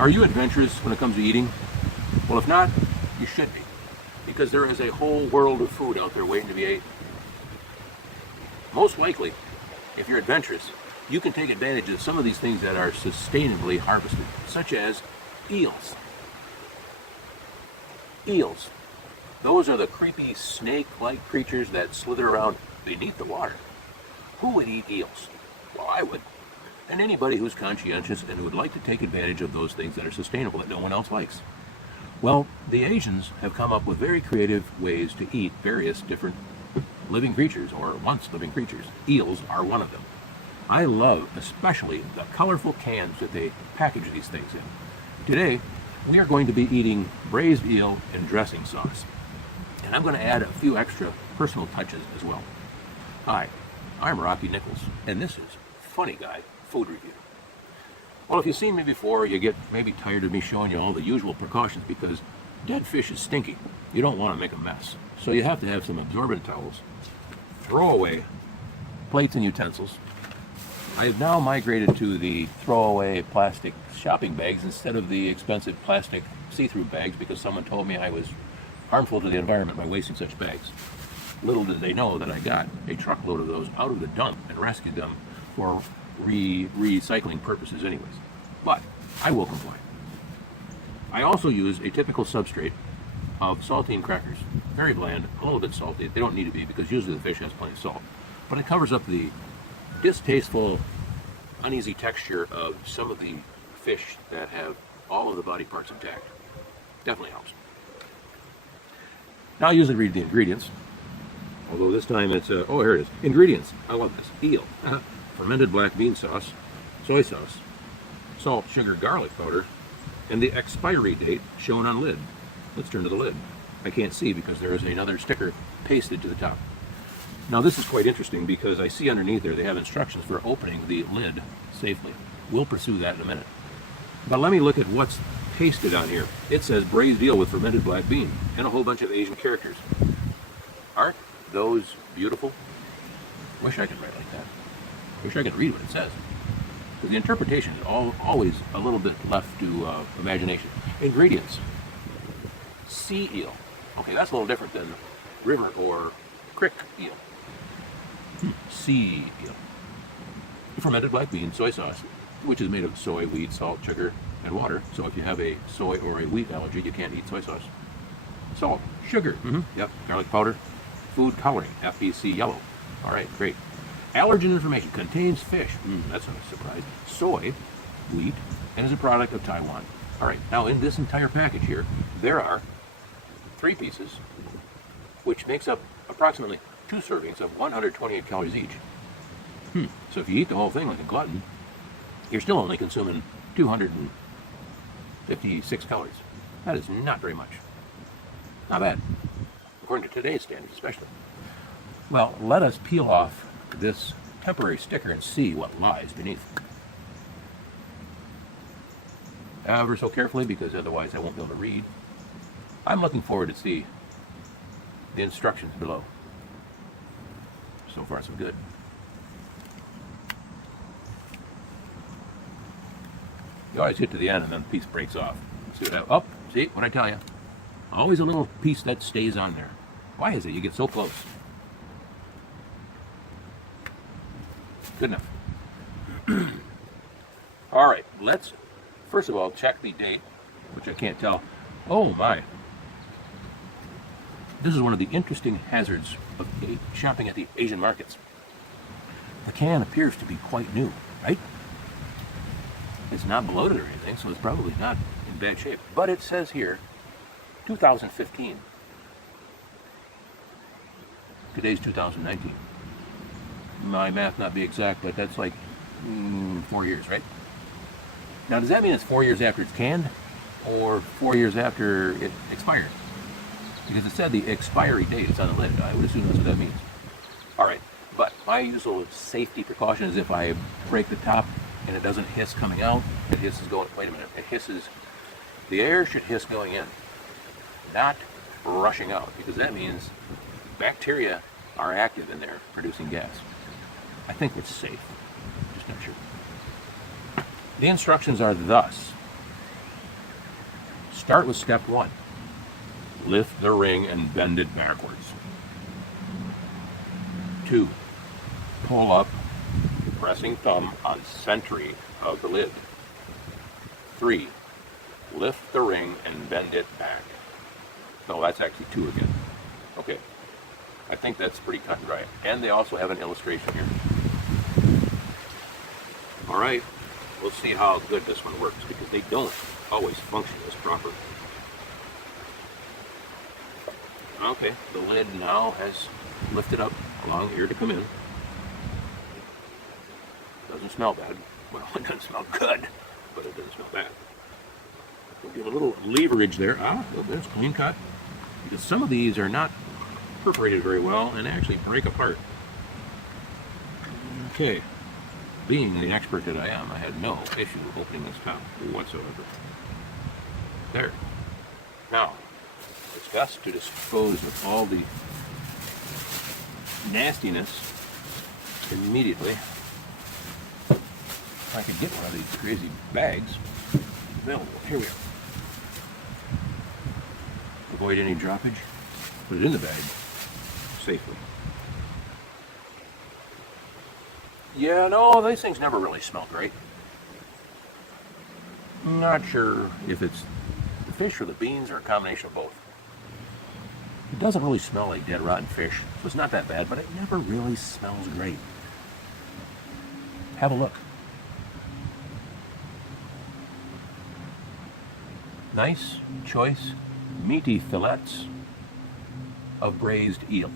Are you adventurous when it comes to eating? Well, if not, you should be, because there is a whole world of food out there waiting to be eaten. Most likely, if you're adventurous, you can take advantage of some of these things that are sustainably harvested, such as eels. Eels. Those are the creepy snake-like creatures that slither around beneath the water. Who would eat eels? Well, I would. And anybody who's conscientious and who would like to take advantage of those things that are sustainable that no one else likes. Well, the Asians have come up with very creative ways to eat various different living creatures, or once living creatures. Eels are one of them. I love especially the colorful cans that they package these things in. Today, we are going to be eating braised eel in dressing sauce. And I'm going to add a few extra personal touches as well. Hi, I'm Rocky Nichols, and this is Funny Guy Food Review. Well, if you've seen me before, you get maybe tired of me showing you all the usual precautions because dead fish is stinky. You don't want to make a mess. So you have to have some absorbent towels, throw away plates and utensils. I have now migrated to the throwaway plastic shopping bags instead of the expensive plastic see-through bags because someone told me I was harmful to the environment by wasting such bags. Little did they know that I got a truckload of those out of the dump and rescued them for recycling purposes anyways. But I will comply. I also use a typical substrate of saltine crackers. Very bland, a little bit salty. They don't need to be because usually the fish has plenty of salt. But it covers up the distasteful, uneasy texture of some of the fish that have all of the body parts intact. Definitely helps. Now I usually read the ingredients, although this time it's, oh, here it is. Ingredients. I love this. Eel. Fermented black bean sauce, soy sauce, salt, sugar, garlic powder, and the expiry date shown on lid. Let's turn to the lid. I can't see because there is another sticker pasted to the top. Now this is quite interesting because I see underneath there they have instructions for opening the lid safely. We'll pursue that in a minute. But let me look at what's pasted on here. It says braised eel with fermented black bean and a whole bunch of Asian characters. Aren't those beautiful? Wish I could write like that. Wish I could read what it says. Because the interpretation is always a little bit left to imagination. Ingredients. Sea eel. Okay, that's a little different than river or creek eel. Sea eel. Fermented black bean soy sauce, which is made of soy, wheat, salt, sugar, and water. So if you have a soy or a wheat allergy, you can't eat soy sauce. Salt, sugar, yep, garlic powder, food coloring, FBC yellow. All right, great. Allergen information contains fish. That's not a surprise. Soy, wheat, and is a product of Taiwan. All right, now in this entire package here, there are 3 pieces, which makes up approximately 2 servings of 128 calories each. So if you eat the whole thing like a glutton, you're still only consuming 256 calories. That is not very much. Not bad, according to today's standards especially. Well, let us peel off this temporary sticker and see what lies beneath. Ever so carefully, because otherwise I won't be able to read. I'm looking forward to see the instructions below. So far, so good. You always get to the end and then the piece breaks off. See what I, oh, see what I tell you? Always a little piece that stays on there. Why is it? You get so close. Good enough. All right, let's first of all check the date, which I can't tell. Oh my. This is one of the interesting hazards of shopping at the Asian markets. The can appears to be quite new, right? It's not bloated or anything, so it's probably not in bad shape. But it says here, 2015. Today's 2019. My math not be exact, but that's like 4 years, right? Now, does that mean it's 4 years after it's canned, or 4 years after it expired? Because it said the expiry date is on the lid. I would assume that's what that means. All right, but my usual safety precaution is if I break the top and it doesn't hiss coming out, it hisses going, wait a minute, it hisses, the air should hiss going in, not rushing out, because that means bacteria are active in there producing gas. I think it's safe, just not sure. The instructions are thus. Start with step 1. Lift the ring and bend it backwards. 2. Pull up, pressing thumb on centering of the lid. 3. Lift the ring and bend it back. No, that's actually 2 again. Okay. I think that's pretty cut and dry. And they also have an illustration here. Alright, we'll see how good this one works, because they don't always function as proper. Okay, the lid now has lifted up, allowing air to come in. Doesn't smell bad. Well, it doesn't smell good, but it doesn't smell bad. We'll give a little leverage there. That's clean cut. Because some of these are not perforated very well and actually break apart. Okay, being the expert that I am, I had no issue opening this top whatsoever. There. Now, it's best to dispose of all the nastiness immediately. If I could get one of these crazy bags available. Here we are. Avoid any droppage. Put it in the bag safely. Yeah, no, these things never really smell great. Not sure if it's the fish or the beans or a combination of both. It doesn't really smell like dead rotten fish, so it's not that bad, but it never really smells great. Have a look. Nice, choice, meaty fillets of braised eel.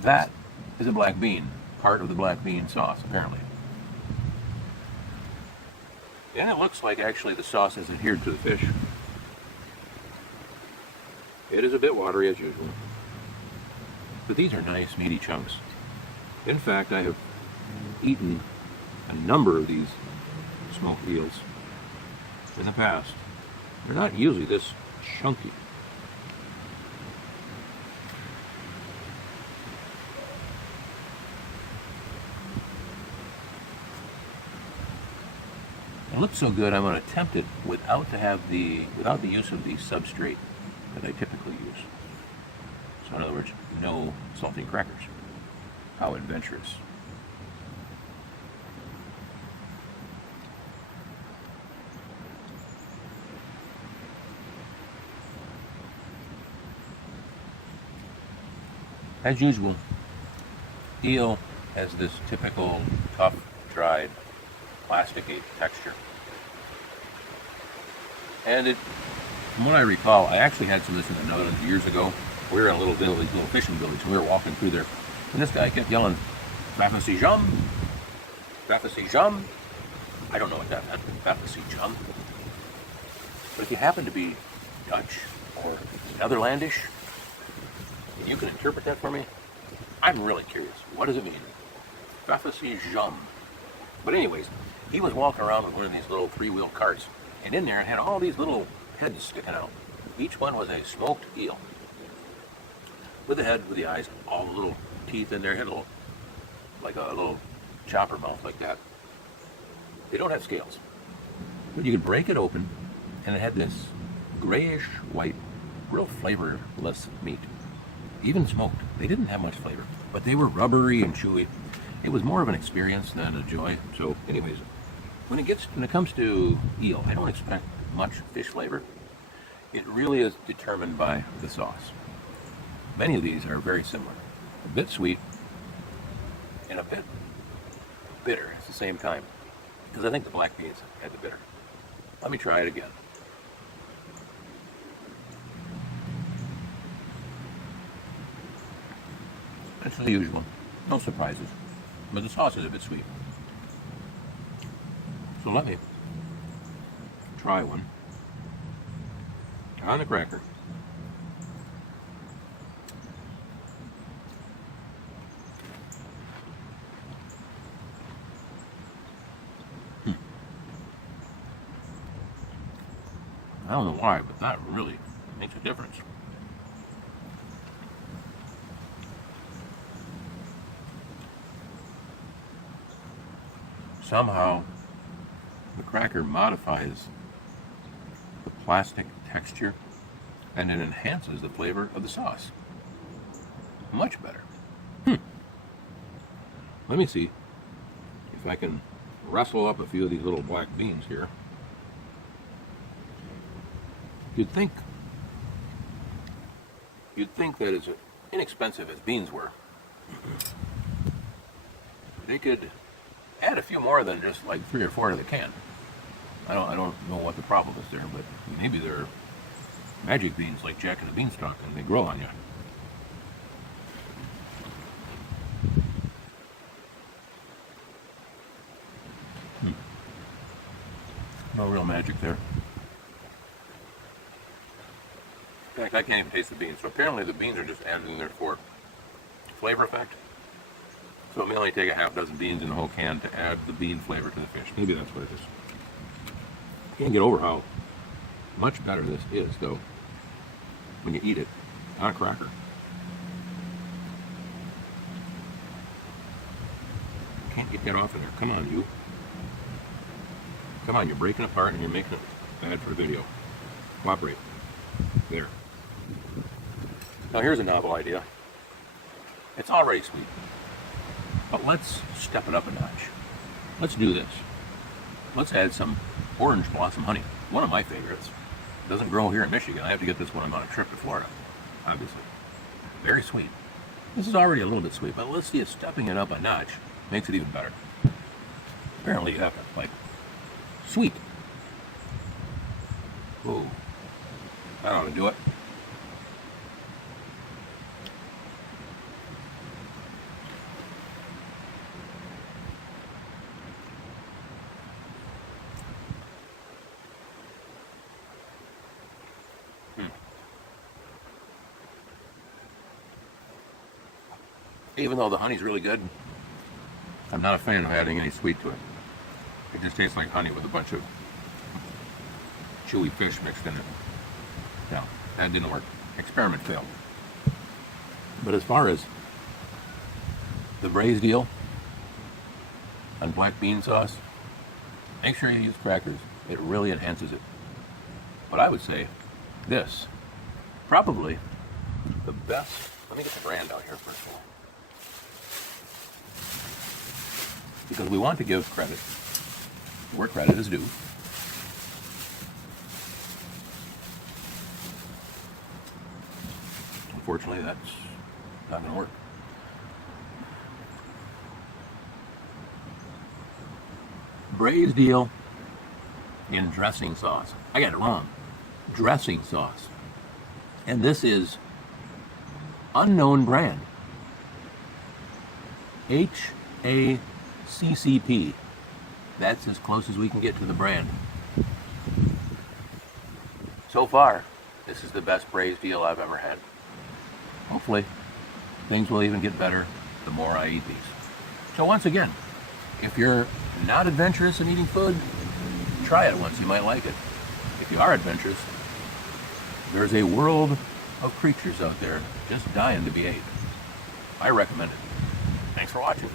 That is a black bean, part of the black bean sauce, apparently. And it looks like actually the sauce has adhered to the fish. It is a bit watery as usual. But these are nice, meaty chunks. In fact, I have eaten a number of these smoked eels in the past. They're not usually this chunky. It looks so good, I'm going to attempt it without the use of the substrate that I typically use. So in other words, no salting crackers. How adventurous. As usual, eel has this typical tough, dried, plasticky texture. And from what I recall, I actually had some of this in the Netherlands years ago. We were in a little fishing village, and we were walking through there, and this guy kept yelling, "Baffacy jam, Baffacy jam." I don't know what that meant, Baffacy jam. But if you happen to be Dutch or Netherlandish, and you can interpret that for me, I'm really curious. What does it mean? Baffacy jam. But anyways, he was walking around with one of these little 3-wheel carts, and in there it had all these little heads sticking out. Each one was a smoked eel. With the head, with the eyes, all the little teeth in there, it had like a little chopper mouth like that. They don't have scales. But you could break it open, and it had this grayish white, real flavorless meat. Even smoked. They didn't have much flavor, but they were rubbery and chewy. It was more of an experience than a joy. So anyways, when it comes to eel, I don't expect much fish flavor. It really is determined by the sauce. Many of these are very similar. A bit sweet and a bit bitter at the same time. Because I think the black beans had the bitter. Let me try it again. It's the usual. No surprises. But the sauce is a bit sweet. So let me try one on the cracker. I don't know why, but that really makes a difference. somehow the cracker modifies the plastic texture and it enhances the flavor of the sauce. Much better. Let me see if I can rustle up a few of these little black beans here. You'd think that as inexpensive as beans were, they could add a few more than just like 3 or 4 to the can. I don't know what the problem is there, but maybe they're magic beans like Jack and the Beanstalk and they grow on you. No real magic there. In fact, I can't even taste the beans. So apparently the beans are just added in there for flavor effect. So it may only take a half dozen beans in the whole can to add the bean flavor to the fish. Maybe that's what it is. Can't get over how much better this is, though, when you eat it on a cracker. Can't get that off of there. Come on, you. Come on, you're breaking apart and you're making it bad for the video. Cooperate. There. Now here's a novel idea. It's already sweet, but let's step it up a notch. Let's do this. Let's add some orange blossom honey. One of my favorites. It doesn't grow here in Michigan. I have to get this when I'm on a trip to Florida, obviously. Very sweet. This is already a little bit sweet, but let's see if stepping it up a notch makes it even better. Apparently you have to, like, sweet. Ooh. That ought to do it. Even though the honey's really good, I'm not a fan of adding any sweet to it. It just tastes like honey with a bunch of chewy fish mixed in it. No, that didn't work. Experiment failed. But as far as the braised eel and black bean sauce, make sure you use crackers. It really enhances it. But I would say this, probably the best. Let me get the brand out here first of all. Because we want to give credit where credit is due. Unfortunately, that's not going to work. Braised eel in dressing sauce. I got it wrong. Dressing sauce. And this is unknown brand. HACCP. That's as close as we can get to the brand. So far, this is the best braised eel I've ever had. Hopefully, things will even get better the more I eat these. So once again, if you're not adventurous in eating food, try it once. You might like it. If you are adventurous, there's a world of creatures out there just dying to be ate. I recommend it. Thanks for watching.